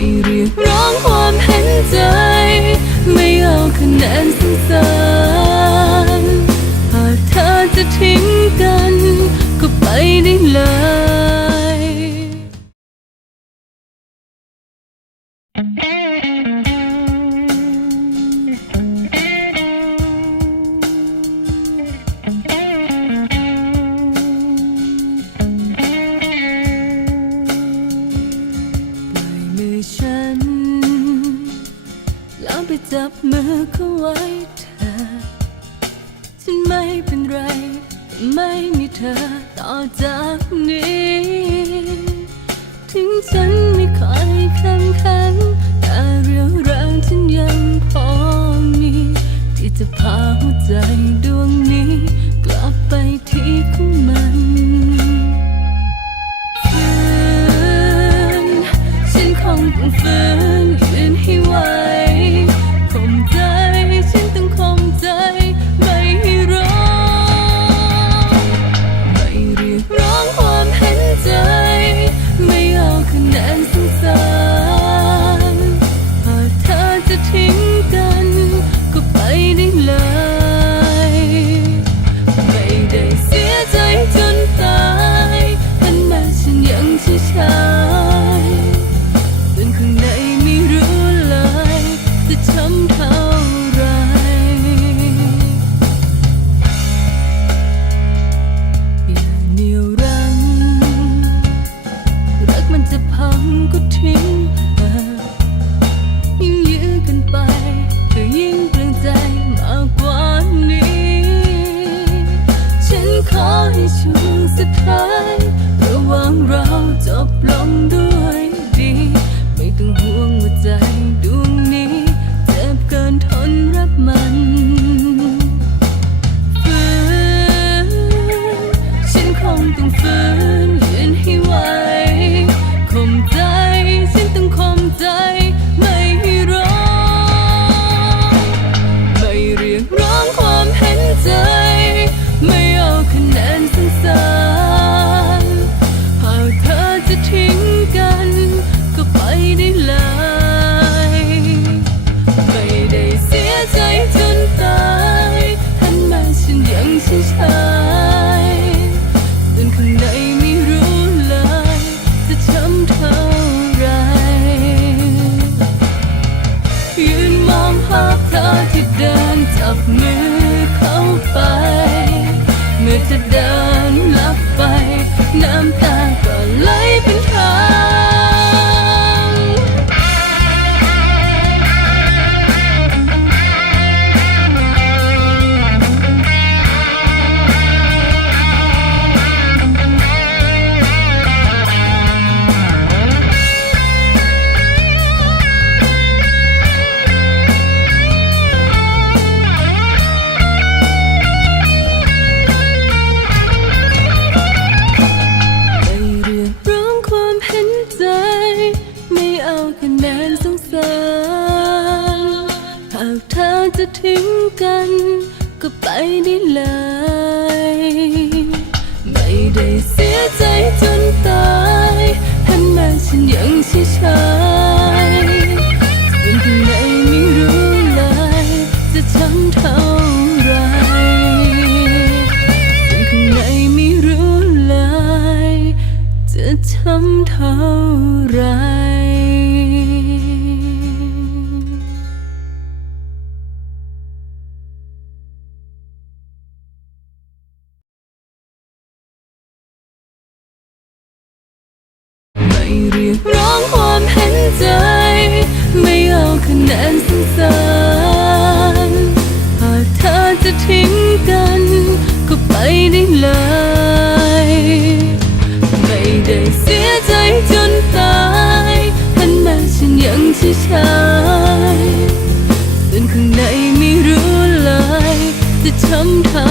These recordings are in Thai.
ไม่เรียกร้องความเห็นใจ ไม่เอาคะแนน ไปจับมือเขาไว้เธอ ฉันไม่เป็นไรแต่ไม่มีเธอต่อจากนี้ ถึงฉันไม่ค่อยเข้มแข็งแต่เรียวแรงฉันยังพอมี ที่จะพาหัวใจดวงนี้ กลับไปที่ของมันฝืนฉันคงต้องฝืน เดินจับมือเข้าไป เมื่อจะเดินลับไป น้ำตาก็ไหลเป็นทาง จะทิ้งกันก็ไปได้เลย ไม่ได้เสียใจจนตายหันมาฉันยังเฉยชายส่วนข้างในไม่รู้เลยจะช้ำเท่าไรส่วนข้างในไม่รู้เลยจะช้ำเท่าไร แนนสงสารหากเธอจะทิ้งกัน ก็ไปได้เลย ไม่ได้เสียใจจนตายหันแมาฉันยังเฉยชายส่วนข้างในไม่รู้เลย จะช้ำเท่า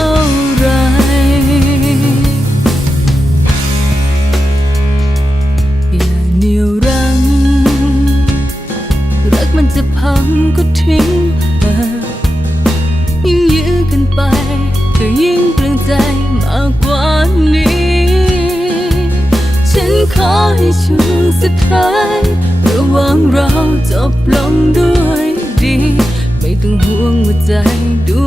ช่วงสุดท้ายระหว่างเราจบลงด้วยดี ไม่ต้องห่วงหัวใจด้วย